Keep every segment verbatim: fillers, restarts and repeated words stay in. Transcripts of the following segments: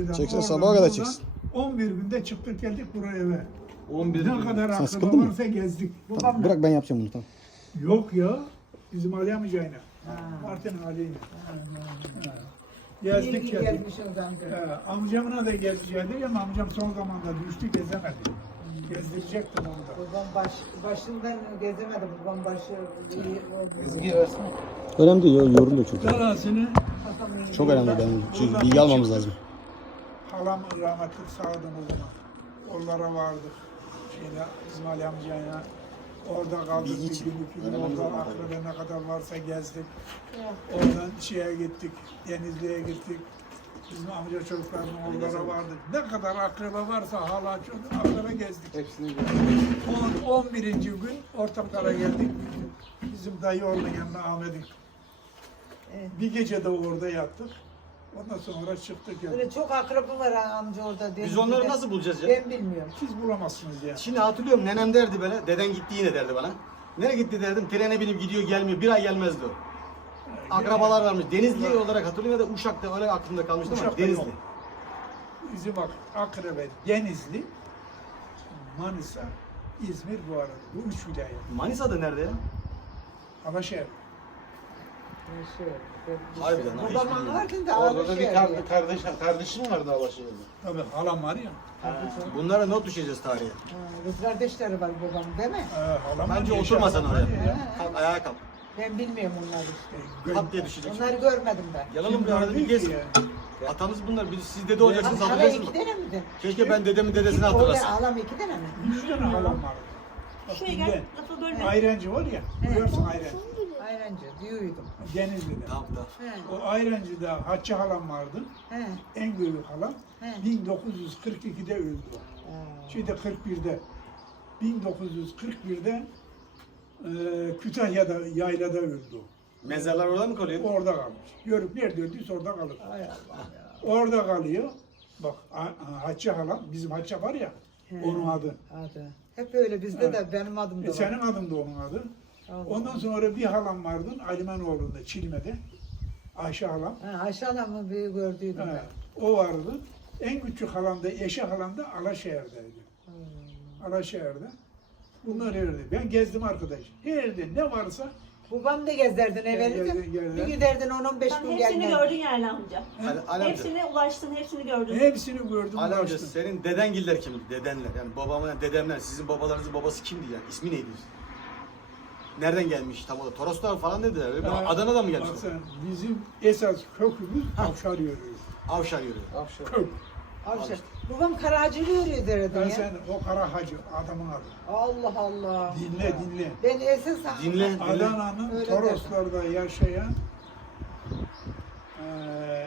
birden. Çeksin, oradan, sabaha kadar buradan çeksin. on bir günde çıktık geldik buraya eve. on bir Ne gün. kadar Sen sıkıldın akraba mı? varsa gezdik. Tamam, bırak ben yapacağım bunu tamam. Yok ya. Bizim Ali amcayla. Martin Ali'yle. Ha. Gezdik geldik. Gelmişsiniz amca. He, amcamına da gezecektik ama amcam son zamanda düştü gezemedi. Gezdirecektim onu da. Babam baş, başından gezemedi. Babam başı iyi oldu. Ezgi versin. Önemli değil, yorum da çok. Darasını Çok önemli benim. Çünkü bilgi almamız lazım. halam rahmetli sağdım o zaman. Onlara vardık. Şeyle, bizim Ali amcayla. Orada kaldık bir gün, iki gün orada akraba ne kadar varsa gezdik. Oradan şeye gittik, Denizli'ye gittik. Bizim amca çocuklarının onlara vardık. Ne kadar akraba varsa hala çocuk akraba gezdik. Hepsini gördüm. on birinci gün Ortaklara geldik. Bizim dayı oğlunun yanına Ahmet'in. Evet. Bir gece de orada yattık. Ondan sonra çıktık geldik. Böyle çok akrabım var ha amca orada. Biz Denizli'de. onları nasıl bulacağız ya? Ben bilmiyorum. Siz bulamazsınız yani. Şimdi hatırlıyorum nenem derdi böyle, deden gitti yine derdi bana. Nereye gitti derdim, trene binip gidiyor gelmiyor, bir ay gelmezdi o. Akrabalar varmış, Denizli olarak hatırlıyorum ya da Uşak'ta öyle aklımda kalmıştı ama Uşak'ta Denizli. yok. Bizim bak Akraba, Denizli, Manisa, İzmir bu arada. Bu üç vilayet. Manisa'da nerede ya? Alaşehir. Şey, Harbiden ha, hiç babamın bilmiyorum. vardı da Orada da ağır bir şey. kar- kardeş, kardeşim vardı Alaşehir'de. Tabii halam var ya. Bunlara not düşeceğiz tarihe. Ha, Kız kardeşleri var babam değil mi? Ee, halam Bence var, oturma sen yaşayan var oraya. ya. Kalk, ayağa kalk. Ben bilmiyorum onları işte. Kalk diye düşecek. Onları görmedim ben. Yalanım bir arada bir Kim gez. gördü ki ya? Atanız bunlar, biz siz dede olacaksınız Hala hatırlarsınız. iki tane miydi? Keşke ben dedemin dedesini Orada hatırlasam. halam iki tane mi? Üç tane halam vardı. Bak, Şuraya dinle. gel, lafı bölme. Ayrancı var ya, biliyorsun Ayrancı. Ayrancı diyordum. Denizli'de. Tamam tamam. He. O Ayrancı'da Hatice halam vardı. He. En büyük halam. He. bin dokuz yüz kırk ikide öldü o. Ha. Şeyde kırk birde. bin dokuz yüz kırk birde e, Kütahya'da, yaylada öldü o. Mezarlar orada mı kalıyor? Orada kalmış. Görüp nerede öldüyse orada kalır. Ay Allah ya. Orada kalıyor. Bak Ha- Hatice halam, bizim Hatice var ya, He. onun adı. Adı. Hep öyle bizde de benim adım da E, var. senin adın da onun adı. Allah. Ondan sonra bir halam vardı, Alimanoğlu'nda, Çilme'de. Ayşe halam. Ha, Ayşe halamı bir gördüydüm He, ben. o vardı. En küçük halam da, eşi halam da Alaşehir'deydi. Hmm. Alaşehir'de. Bunlar herdi. Ben gezdim arkadaş. Herdi ne varsa Babam da gezerdin evveli de. Gel- gel- Bir gel. giderdin on on beş Sen gün hepsini gelmez. gördün yani amca. Ali, Ali amca. Hepsine ulaştın, hepsini gördün. hepsini gördüm. Ali amca ulaştım. senin dedengiller kimdi? Dedenler yani babamın yani dedemler sizin babalarınızın babası kimdi yani? İsmi neydi? Nereden gelmiş tam o da? Toroslar falan dediler. Öyle bir Ha, Adana'dan mı bak gelmiş? sen, bizim esas kökümüz Avşar yörüğü. Avşar yürüyor. Afşar. Kök. Avşar. Babam karacılığı yürüyor derdi Ben ya. sen o kara hacı adamın adı. Allah Allah. Dinle dinle. Ben esas Dinle. Adana'nın Öyle Toroslar'da yaşayan eee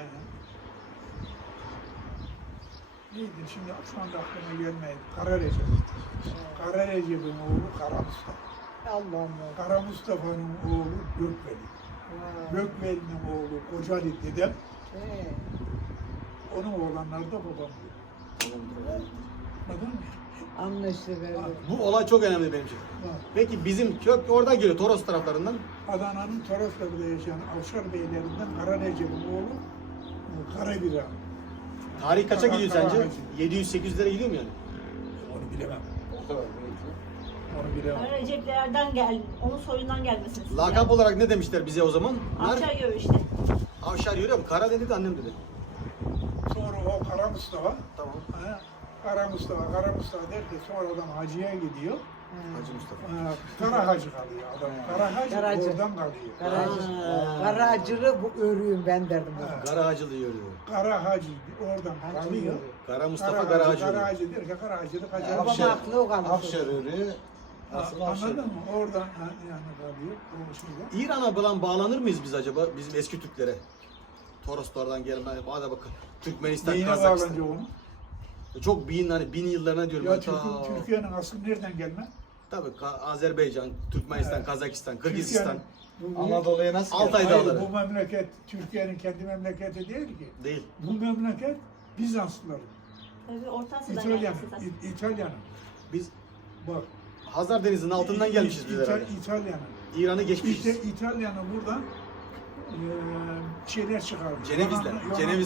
neydi şimdi şu anda aklıma gelmedi. Kara Recep. Kara Recep'in oğlu Kara Mustafa. Allah Allah. Kara Mustafa'nın oğlu Gökveli. Gökveli'nin oğlu Kocali dedem. He. Onun oğlanları da babam diyor. Anladın mı? Anlaşılır böyle. Bu olay çok önemli benim için. Bak, Peki bizim kök orada geliyor Toros taraflarından. Adana'nın Toroslar'da yaşayan Avşar beylerinden Kara Recep'in oğlu e, Karabira. Tarih kaça gidiyor Kara- sence? Kara- yedi yüz sekiz yüzlere gidiyor mu yani? Onu bilemem. O kadar belki. Onu bilemem. Yani Recep'lerden gel, onun soyundan gelmesini istiyor. Lakap olarak ne demişler bize o zaman? Avşar yiyor işte. Avşar yürüyor mu? Kara dedi de annem dedi. Sonra o Kara Mustafa, Tamam. ha, Kara Mustafa, Kara Mustafa der ki sonradan hacıya gidiyor. Hacı Mustafa. Ha, Kara Hacı kalıyor adam. Kara Hacı Karacı. oradan kalıyor. Garacı. Aa. Garacılığı bu örüyüm ben derdim. Ha. ona. Kara Hacılı yürüyor. Kara Hacı oradan Hacı kalıyor. yürüyor. Kara Mustafa Kara Kara Hacı, Hacı Kara yürüyor. Hacı der ki Kara Hacı'lık Hacı. Babam Afşar. aklı o kalmış. Afşar örüğü. Ha, Asıl Afşar. anladın mı? Oradan ha, yani kalıyor. O şeyde. İran'a falan bağlanır mıyız biz acaba bizim eski Türklere? Toroslardan gelme, hadi bakın. Türkmenistan, Neyine Kazakistan. bağlanıyor onu? Çok bin hani bin yıllarına diyorum. Ya ben ta- Türkiye, Türkiye'nin aslı nereden gelme? Tabii Ka- Azerbaycan, Türkmenistan, Evet. Kazakistan, Kırgızistan. Türkiye'nin- bu- Anadolu'ya nasıl Altay geldi? Hayır, dağları. bu memleket Türkiye'nin kendi memleketi değil ki. Değil. Bu memleket Bizanslıların, Tabii Orta Asya'dan İtalyan, gelmesi zaten. İ- İtalyan'ın. Biz Bak. Hazar Denizi'nin altından İ- gelmişiz İ- biz İta- herhalde. İtalyan'ın. İran'ı İşte geçmişiz. İtalyan'ın buradan eee şeyler çıkarmış. Cenevizler, Yunan- Yunan- Cenevizler.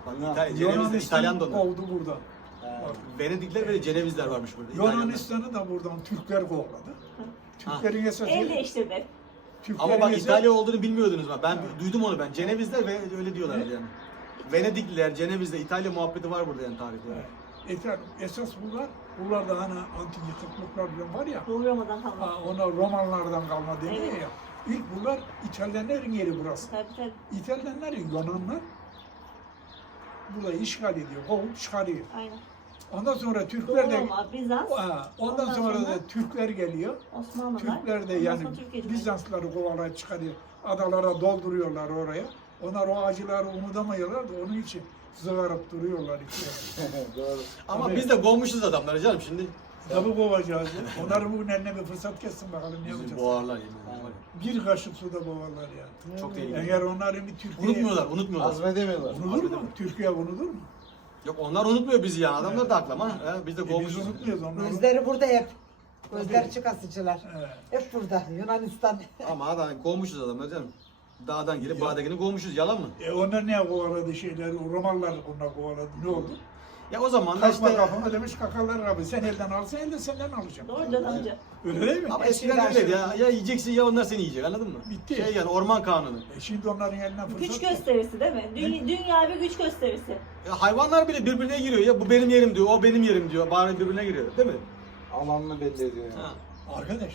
Bak Ha, İtalya, Cenevizler, İtalyan da Yunanistan onlar. kovdu buradan. Bak, Venedikler ve Cenevizler varmış burada. İtalyanlar. Yunanistan'ı da buradan Türkler kovladı. Türklerin esas El değiştirdi. Türklerin Ama bak esas- İtalya olduğunu bilmiyordunuz mu? Ben duydum onu ben. Cenevizler ve öyle diyorlar yani. Venedikliler, Cenevizler, İtalya muhabbeti var burada yani tarihte. Yani. Eter, esas bunlar, bunlar da hani antik yıkıklıklar falan var ya, Doğu Roma'dan kalma. ha, ona Romanlardan kalma deniyor Evet. ya. İlk bunlar İtalyanların yeri burası. Tabii tabii. İtalyanlar, Yunanlar burayı işgal ediyor, kovup çıkarıyor. Aynen. Ondan sonra Doğu Türkler de, Roma, Bizans, ha, ondan, sonra, da Türkler geliyor. Osmanlılar. Türkler de ondan yani sonra Türkiye Cumhuriyeti. Bizansları kovalayıp çıkarıyor. Adalara dolduruyorlar oraya. Onlar o acıları unutamıyorlar da onun için zıvarıp duruyorlar işte. Doğru. Ama Tabii. biz de kovmuşuz adamları canım şimdi. Tabii kovacağız. Onların bugün eline bir fırsat kessin bakalım ne Bizi yapacağız. boğarlar yemin ederim. var ya. Bir kaşık suda boğarlar ya. Çok tehlikeli. Eğer onların bir Türkiye... Unutmuyorlar, unutmuyorlar. Azmedemiyorlar. Unutulur mu? Türkiye unutulur mu? Yok onlar unutmuyor bizi yani. Adamlar da haklı ama he, biz de E biz kovmuşuz. unutmuyoruz onları. Gözleri burada hep. Gözler çıkasıcılar. Evet. Hep burada. Yunanistan. Ama adam kovmuşuz adamları canım. Dağdan gelip bağdakini kovmuşuz. Yalan mı? E onlar ne kovaladı şeyleri? O Romalılar onlar kovaladı. Ne oldu? Ya o zaman da Kaçma işte... kafama demiş kakarlar abi. Sen elden alsan elde senden alacağım. Doğru diyorsun amca. Öyle değil mi? Ama eskiden öyleydi ya. Ya yiyeceksin ya onlar seni yiyecek anladın mı? Bitti. Şey yani orman kanunu. E şimdi onların eline fırsat Güç yok. gösterisi değil mi? Dünya, dünya bir güç gösterisi. Ya hayvanlar bile birbirine giriyor ya. Bu benim yerim diyor, o benim yerim diyor. Bari birbirine giriyor değil mi? Alanını belli ediyor yani. Ha. Arkadaş.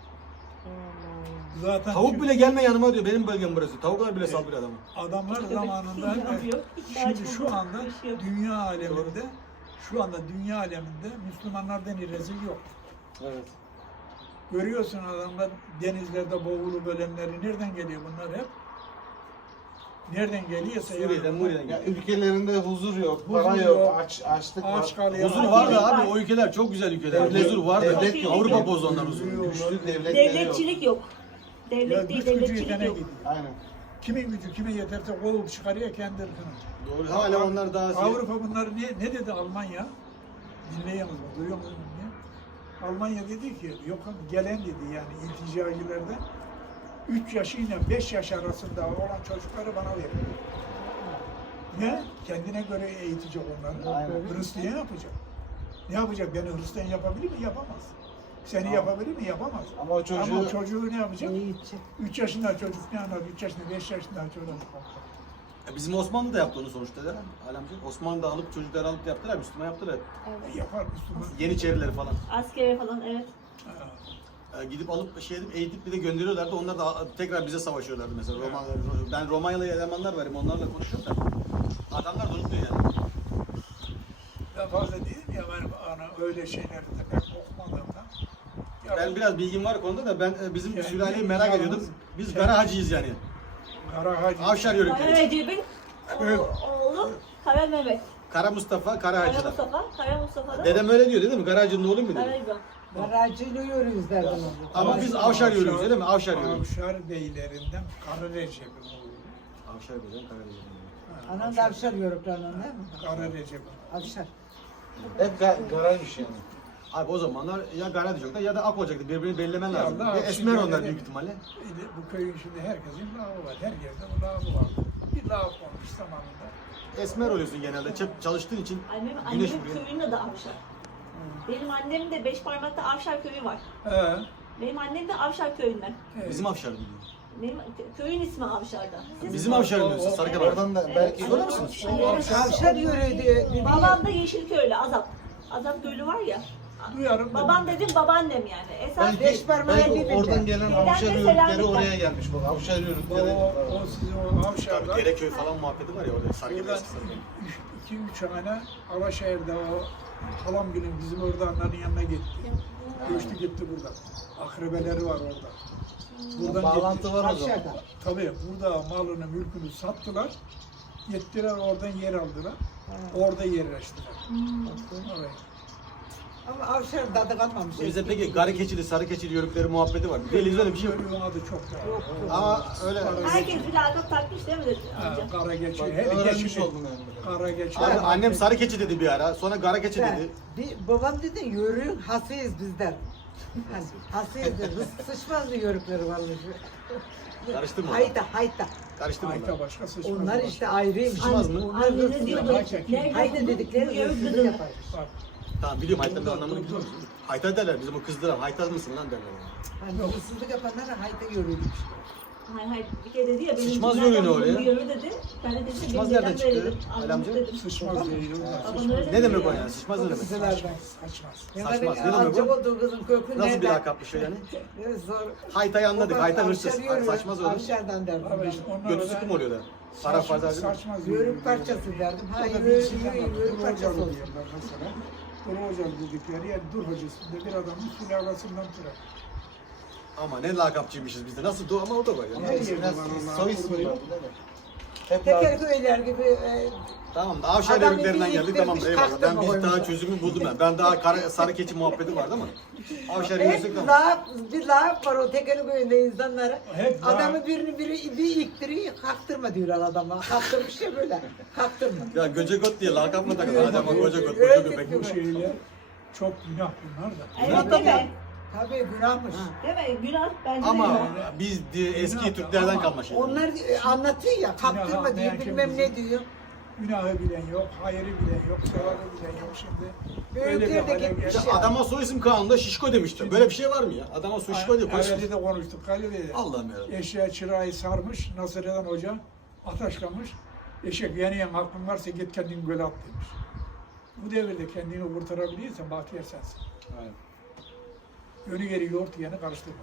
Zaten Tavuk bile gelme yanıma diyor. Benim bölgem burası. Tavuklar bile saldırıyor adamı. adamlar zamanında Ne yapıyor? şimdi şu anda Yaşıyor. dünya aleminde şu anda dünya aleminde Müslümanlardan rezil yok. Evet. Görüyorsun adamlar denizlerde boğulu bölenleri nereden geliyor bunlar hep? Nereden geliyorsa Suriye'den, Muriye'den Ya geliyor. ülkelerinde huzur yok, Huzur para yok. yok, aç, açlık Aç var. kalıyor. Huzur Bak, var da devlet abi var. o ülkeler çok güzel ülkeler. Devlet- Huzur var da devlet yok. Avrupa bozdu onlar huzuru. Güçlü devletleri yok. Devletçilik yok. Ya Devlet değil, güç gücü devletçilik yetene yok. gidiyor. Aynen. Kimin gücü kime yeterse kovup çıkarıyor kendi ırkını. Doğru. Hala onlar daha şey- Avrupa bunları ne, ne dedi Almanya? Dinleyin mı? Duyuyor musunuz? Ne? Almanya dedi ki yok gelen dedi yani ilticacılardan üç yaşıyla beş yaş arasında olan çocukları bana verin. Ne? Kendine göre eğitecek onları. Aynen. Hristiyan yapacak. Ne yapacak? Beni Hristiyan yapabilir mi? Yapamaz. Seni yapabilir mi? Yapamaz. Ama o çocuğu- Ama çocuğu ne yapacak? Eğitecek. üç yaşında çocuk ne anlar? üç yaşında, beş yaşında çocuk. Ya bizim Osmanlı da yaptı onu sonuçta da. Alemci. Osmanlı da alıp çocukları alıp yaptılar. Müslüman yaptılar. Evet. Yapar Müslüman. Yeniçerileri falan. Askere falan evet. Ha. Ee, gidip alıp şey edip eğitip bir de gönderiyorlardı. Onlar da tekrar bize savaşıyorlardı mesela. Roma, ben Romanyalı elemanlar varım onlarla konuşuyorum da. Adamlar da unutmuyor yani. Ben fazla değilim ya ben ana öyle şeyleri de pek okumadığımdan. Ya Ben biraz bilgim var konuda da ben e, bizim Yani sülaleyi biz merak yalnız- ediyordum. Biz şey- Kara Hacıyız yani. Kara Hacı. Avşar Kara yörükleri. Recep'in Evet. o- oğlu Kara Mehmet. Kara Mustafa, Kara Kara Hacı'dan. Mustafa, Kara Mustafa da Dedem öyle diyor değil mi? Kara Hacı'nın oğlu mu Kara dedi? İbrahim. Garajıyla yürüyoruz derdim onu. Ama biz Avşar yörüyoruz değil mi? Avşar yörüyoruz. Avşar beylerinden Kara Recep'in oğlu. Avşar diyeceğim, Kara Hacı. Ha, Anan da avşar yörükler onun değil mi? Kara Recep'in. Avşar. Hep ga garajmış yani. Abi o zamanlar ya Kara diyecekler ya da Ak olacaktı. Birbirini bellemen lazım. Allah Ve aşkına esmer onlar öyle büyük de- ihtimalle. Bir de bu köyün şimdi herkesin lavı var. Her yerde bu lavı var. Bir lav olmuş zamanında. Esmer oluyorsun genelde. Çep çalıştığın için Annem, güneş annemin vuruyor. köyünün adı Avşar. Benim annemin de beş parmakta Avşar köyü var. He. Benim annem de Avşar köyünden. Evet. Bizim Avşar biliyor. Benim kö- köyün ismi Avşar'da. Siz- Bizim Avşar biliyorsun Sarıkalar. Oradan da belki Evet. görür müsünüz? Avşar yürüyordu. Babam da Yeşilköylü, Azap. Azap Gölü var ya. Duyarım. Babam dedim babaannem yani. Esas Belki, Beş parmağı belki birbirine. oradan gelen Neden avşar mesela yörükleri bir- oraya gelmiş bak. Avşar O, yörükleri. o sizin o Avşar'da. Dereköy falan muhabbeti var ya orada. Sarıkalar Buradan eski Sarıkalar. iki üç hane Alaşehir'de o halam günün bizim oradanların yanına gitti. Göçtü gitti buradan. Akrebeleri var orada. Buradan Bağlantı gitti. var o zaman. Avşar'da. Tabii burada malını mülkünü sattılar. Gittiler oradan yer aldılar. Orada yerleştiler. Oraya. Ama avşar tadı kalmamış. Bizde peki garı keçili, sarı keçili yörükleri muhabbeti var. Denizde öyle bir şey yok. Yörüğün adı çok var. Yok, yok. Ama öyle... herkes bir lakap takmış değil mi dedi Ha, amca? kara Bak, geçiyor. Hele öğrenmiş geçiyor. oldum yani. Kara geçiyor. Annem, annem sarı keçi dedi bir ara. Sonra gara keçi Ben- dedi. bir, babam dedi yörüğün hasıyız bizler. Hasiyettir. Sıçmaz mı yörükleri vallahi. Karıştırma. Hayta hayta. Karıştırma. Hayta başka sıçmaz. Onlar başka. işte ayrıymış. Sıçmaz mı? Onlar Annene hırsızlık diyor yapar. ki, nerede Hayta buldun? dedikleri Bu yörük hırsızlık kızı. yapar. Bak, Tamam biliyorum haytanın anlamını biliyor musun? Hayta derler bizim o kızdıran. Hayta mısın lan derler. Hani hırsızlık yapanlara hayta yörüymüş. Hayır hayır bir kere dedi ya benim Sıçmaz nereden yörüğü ne buldun oraya? bu yörüğü dedi. Ben de dedim Sıçmaz benim nereden dedem böyle çıktı? dedi. Ali Anlamış amca? dedim. sıçmaz değil. Babam öyle Ne dedi demek o ya. yani? Sıçmaz ne demek? Kızılardan. Kaçmaz. Saçmaz. Ne demek Alçak o? olduğu kızın kökü Nasıl bir nereden? lakapmış o yani? Evet, zor. Haytayı anladık. O Hayta avşar hırsız. yörüğü, Saçmaz olur. Avşardan derdim. Abi ben. işte onlar Götü da sıkı mı oluyor da? Para saç- fazla değil mi? Saçmaz. Yörük parçası derdim. Ha O da yörük, bilsinler yörük, bak, yörük Dur parçası Hocalı olsun. diyorlar mesela. Dur Hocalı dedikleri yer Dur Hocası'nda bir adamın sülalesinden türer. Ama ne lakapçıymışız biz de. Nasıl doğ ama o da var Ama yani. Her yerde biraz var Allah'ın soy ismi kurduğu. var. Hep Teker köyler gibi e, Tamam da Avşar Adamı yörüklerinden bir geldik tamam yıktırmış, eyvallah. Ben taktırma biz daha koymuşlar. çözümü buldum ben. Ben daha kara, sarı keçi muhabbeti vardı ama. Avşar hep yörüksek tamam. laf, bir laf var o tekel köyünde insanlara. Hep laf. Adamı birini biri bir iktiriyor, kaktırma diyorlar adama. Kaktırmış ya böyle, kaktırma. Ya göcekot diye lakap mı takılır? Adama göcekot, koca Evet, göbek. evet. Bu şeyler çok günah bunlar da. Evet değil mi? Tabii günahmış. Değil mi? Günah bence de Ama günah. biz de eski Günah da Türklerden ama kalma şeyler. Onlar e, anlatıyor ya, kaktırma diyor, anlayan bilmem kim ne diyor. Günahı bilen yok, hayrı bilen yok, sevabı bilen yok şimdi. Böyle bir Büyükler de hale gitmiş geldi. ya. Adama soy isim kanunda şişko demişti. Böyle bir şey var mı ya? Adama soy şişko diyor. Koş. Evvelce de konuştuk. Galilede. Allah'ım yarabbim. Eşeğe çırağı sarmış, Nasır'dan hoca ataşlamış. Eşek yeniyen aklın varsa git kendini göle at demiş. Bu devirde kendini kurtarabiliyorsan bahtiyar sensin. Yönü geri yoğurt yeni karıştırma.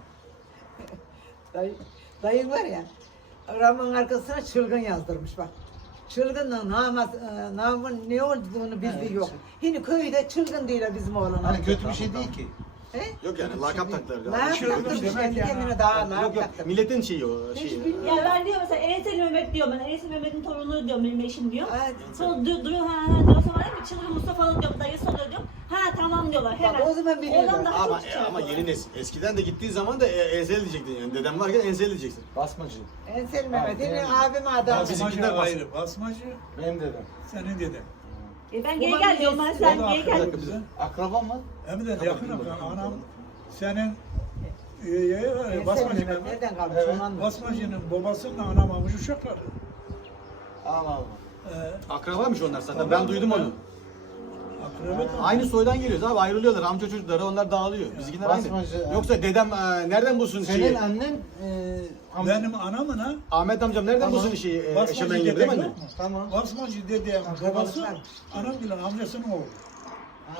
Dayı, dayın var ya, Ram'ın arkasına çılgın yazdırmış bak. Çılgınlığın namaz, e, namın ne olduğunu bildiği yok. Yine köyde çılgın değil bizim oğlan. Hani kötü bir şey değil ki. He? Yok yani lakap taktılar. Ne Ya. Çılgın yaptırmış demek kendi yani. kendine daha ne Yok yok yaptırmış. milletin şeyi o şey. Hiç bilmiyorum. Ya ben diyor mesela Enes'in Mehmet diyor ben Enes'in Mehmet'in torunu diyor benim eşim diyor. Evet. Sonra du- duruyor ha ha diyor sonra var mı Çılgın Mustafa'nın diyor dayısı oluyor diyor. Ha tamam diyorlar hemen. Bak, o zaman biliyorlar. Oradan daha Ama çok şey ama yapıyorlar. yeni nesil. Eskiden de gittiği zaman da e, ensel diyecektin yani. Dedem varken ensel diyeceksin. Basmacı. Ensel Mehmet, yine yani. abim adam. Ya bizimkiler Basmacı bas- ayrı, basmacı Benim dedem. senin deden. E ben geri Ulan gel diyorum ben neyse, sen O da geri akraba gel. bize. Akrabam var. Hem de yakın akraba. Anam senin e, e, Ensel basmacı Mehmet Mehmet. nereden kalmış Evet. onu anlat. Basmacının babasının anam almış uşakları. Allah Allah. Ee, Akrabaymış onlar zaten. Ben duydum onu. akraba da- Aynı soydan geliyoruz abi ayrılıyorlar amca çocukları onlar dağılıyor. Bizimkiler aynı. Basmacı, Yoksa dedem e, nereden bulsun Senin şeyi? annen e, am- Benim anamın ha. Ahmet amcam nereden Tamam. bulsun şeyi? E, Basmacı eşemen gibi değil mi dedem anne? yok mu? Tamam. Basmacı dedem Akrabalık babası var. anam bilen amcasının oğlu. Ha.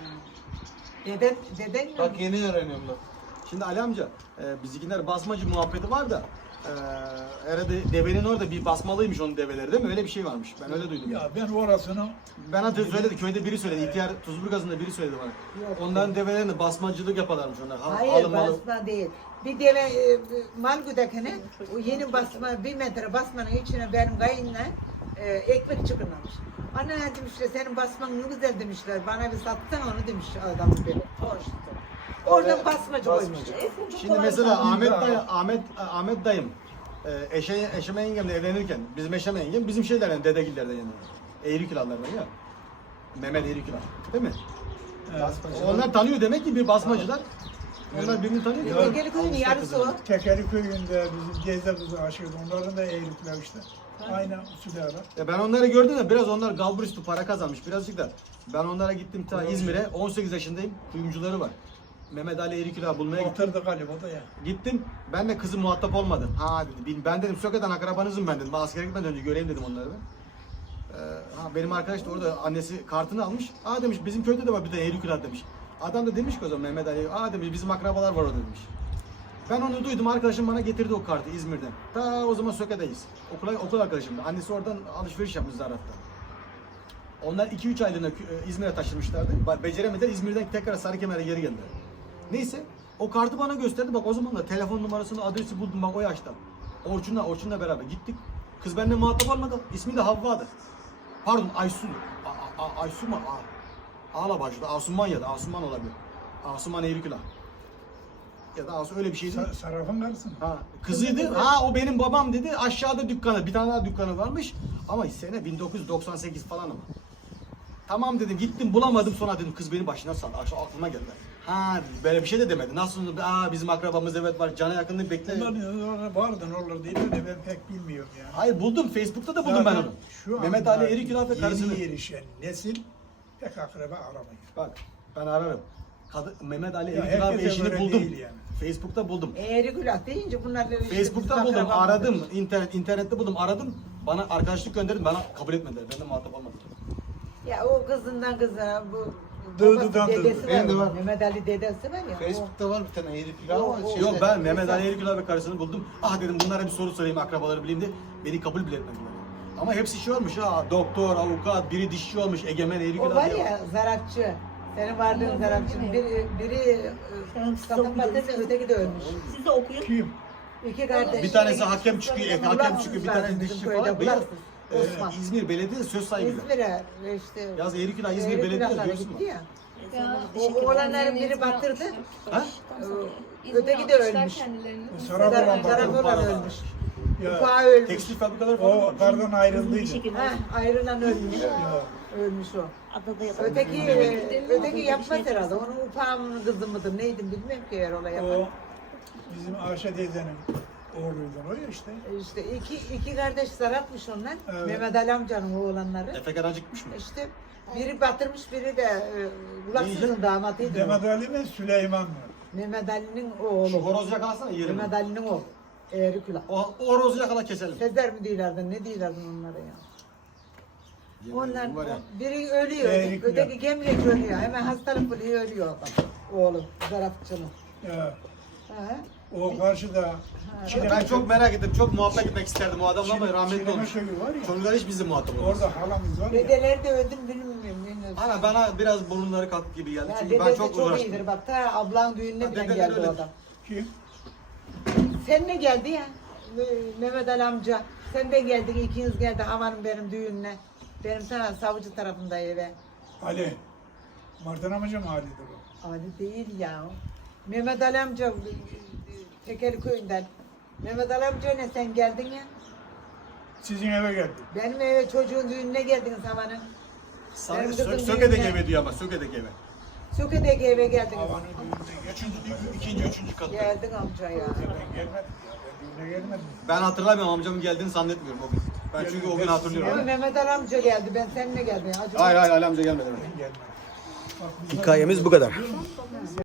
Deden, deden mi? Bak yeni öğreniyorum bak. Şimdi Ali amca e, bizimkiler basmacı muhabbeti var da e, herhalde devenin orada bir basmalıymış onun develeri değil mi? Öyle bir şey varmış. Ben öyle duydum. Ya ben orasını Ben hatır söyledi köyde biri söyledi. İhtiyar Tuzlu Gazı'nda biri söyledi bana. Yok. Onların develerini basmacılık yaparlarmış onlar. Ha- Hayır alın malı- basma değil. Bir deve e, Malgü'dekine o yeni basma bir metre basmanın içine benim kayınla e, ekmek çıkırmamış. Anne demişler senin basman ne güzel demişler. Bana bir satsana onu demiş adam biri. Hoş. Oradan Evet, basmacı basmacı. koymuş. Esin çok Şimdi kolay mesela sandım. Ahmet dayı, Ahmet Ahmet dayım e, eşe, eşeme yengemle evlenirken bizim eşeme yengem bizim şeylerden dedegillerden yani. Eğrikülallardan ya. Mehmet Eğrikülal. Değil mi? Basmacı. Onlar tanıyor demek ki bir basmacılar. Onlar birbirini tanıyor. ki. Tekeli köyünün Almışlar yarısı kızını. o. Tekeri köyünde bizim Gezde kızı aşırdı. Onların da eğilikler işte. Aynı usulü Ya ben onları gördüm de biraz onlar galburistu para kazanmış birazcık da. Ben onlara gittim ta İzmir'e on sekiz yaşındayım. Kuyumcuları var. Mehmet Ali Eğrikülal bulmaya gittim. Batırdı galiba o da ya. Gittim. Ben de kızım muhatap olmadı. Ha dedi. Ben dedim Söke'den akrabanızım ben dedim. Ben askere gitmeden önce göreyim dedim onları ben. Ee, ha, benim arkadaş da orada annesi kartını almış. Aa demiş bizim köyde de var bir de Eğrikülal demiş. Adam da demiş ki o zaman Mehmet Ali. Aa demiş bizim akrabalar var orada demiş. Ben onu duydum. Arkadaşım bana getirdi o kartı İzmir'den. Ta o zaman Söke'deyiz. Okula, okul arkadaşımdı. Annesi oradan alışveriş yapmış Zarat'tan. Onlar iki üç aylığına kü- İzmir'e taşınmışlardı. Ba- Beceremediler. İzmir'den tekrar Sarıkemer'e geri geldiler. Neyse. O kartı bana gösterdi. Bak o zaman da telefon numarasını, adresi buldum bak o yaşta. Orçun'la, Orçun'la beraber gittik. Kız benimle muhatap olmadı. İsmi de Havva'dı. Pardon Aysu. A- A- Aysu mu? A- Ağla başladı. Asuman ya da Asuman olabilir. Asuman Eğrikülal. Ya da Asu öyle bir şeydi. Sa- Sarafın karısı mı? Ha, kızıydı. Ha o benim babam dedi. Aşağıda dükkanı, bir tane daha dükkanı varmış. Ama sene bin dokuz yüz doksan sekiz falan ama. Tamam dedim, gittim bulamadım, sonra dedim kız beni başına saldı. Akşam aklıma geldi. Ha böyle bir şey de demedi. Nasıl, aa bizim akrabamız evet var, cana yakınlığı bekle. Bunlar vardı ne olur değil de ben pek bilmiyorum yani. Hayır buldum, Facebook'ta da buldum ben onu. Şu Mehmet anda Ali Erikülaf ve karısını. Yeni erişen nesil pek akraba aramıyor. Bak ben ararım. Kadı, Mehmet Ali Ya Erikülaf ve herkese eşini göre buldum. değil yani. Facebook'ta buldum. Eğri gülah deyince bunlar da işte Facebook'ta bizim buldum, akrabamız. aradım, internet internette buldum, aradım. Bana arkadaşlık gönderdim, bana kabul etmediler. Ben de muhatap olmadım. Ya o kızından kızına bu Dığdıdan babası, dedesi dığdı. var. Benim de var. Mehmet Ali dedesi var ya. Facebook'ta var bir tane eğri pilav var. O- o- şeyde- Yok ben Mehmet Ali Erikülaf ve karısını buldum. Ah dedim bunlara bir soru sorayım, akrabaları bileyim de beni kabul bile etmediler. Ama hepsi şey olmuş ha, doktor, avukat, biri dişçi olmuş, Egemen O Erikülaf var diye. ya zarakçı. Senin varlığın zarakçının biri, biri Sen satın maddesi öteki de ölmüş. Siz de okuyun. Kim? İki kardeş. Bir tanesi hakem çıkıyor, ek hakem çıkıyor, bir tanesi Bizim dişçi köyde falan. Beyaz, bularsın. e, Osman. İzmir Belediyesi söz sahibi. İzmir'e işte. Yaz Erikülaf İzmir Eğri Belediyesi külahlara diyorsun gitti mu? ya. Ya, O oğlanların biri battırdı. Ha? Öteki de ölmüş. Sarap olan Sarap bakın. olan ölmüş. Ya, Ufağı ölmüş. Tekstil fabrikaları falan o var. kardan Bir ayrıldıydı. şekilde. Ha, ayrılan ölmüş. Ya, Ölmüş o. Adada yapalım. Öteki öteki yapmaz herhalde. Onun ufağının kızı mıdır neydi bilmem ki eğer olay yapar. o bizim Ayşe teyzenin oğluydu o ya işte. İşte iki iki kardeş zaratmış onlar. Evet. Mehmet Ali amcanın oğlanları. Efekan acıkmış mı? İşte biri batırmış biri de e, Ulaksız'ın damatıydı. Mehmet Ali mi Süleyman mı? Mehmet Ali'nin Şu oğlu. horozu yakalasana yerim. Mehmet Ali'nin oğlu. Eğri kulak. O, o horozu yakala keselim. Sezer mi diyorlardı, ne diyorlardı onlara ya? Onlar Bu var ya. biri ölüyor, Eğri kulak. öteki gemrek ölüyor. Hemen hastalık buluyor, ölüyor adam. Oğlu, zarafçının. Ya, Ha? o karşıda Çineme Ben çok merak ettim, çok muhabbet etmek isterdim o adamla ama rahmetli Çineme olmuş. köyü var ya. Çocuklar hiç bizim muhatap olmaz. Orada halamız var ya. Dedeleri de öldüm bilmiyorum. bilmiyorum. Ana bana biraz burunları kalktı gibi geldi Ya çünkü dedesi ben çok, çok uğraştım. iyidir bak. Ta ablan düğününe Ha, bile dedeler geldi o öyle. adam. Kim? Sen ne geldi ya? Me- Mehmet Ali amca. Sen de geldin, ikiniz geldi havanın benim düğününe. Benim sana savcı tarafında eve. Ali. Martin amca mı Ali'dir o? Ali değil ya. Mehmet Ali amca Tekeri köyünden. Mehmet Ali amca ne sen geldin ya? Sizin eve geldi. Benim eve çocuğun düğününe geldiniz havanın. Sana Benim sök, kızım sökedek düğününe- eve diyor ama sökedek eve. Söke'deki eve geldiniz. Havanın düğününe Üçüncü, ikinci, üçüncü katta. Geldin amca ya. Ben gelmedim ya. Ben düğüne gelmedim. Ben hatırlamıyorum amcamın geldiğini zannetmiyorum o gün. Ben çünkü o gün Ama hatırlıyorum. Mehmet Ali amca geldi. Ben seninle geldim. Acaba Hayır hayır Ali amca gelmedi. Ben gelmedim. Bak, biz- Hikayemiz bu kadar.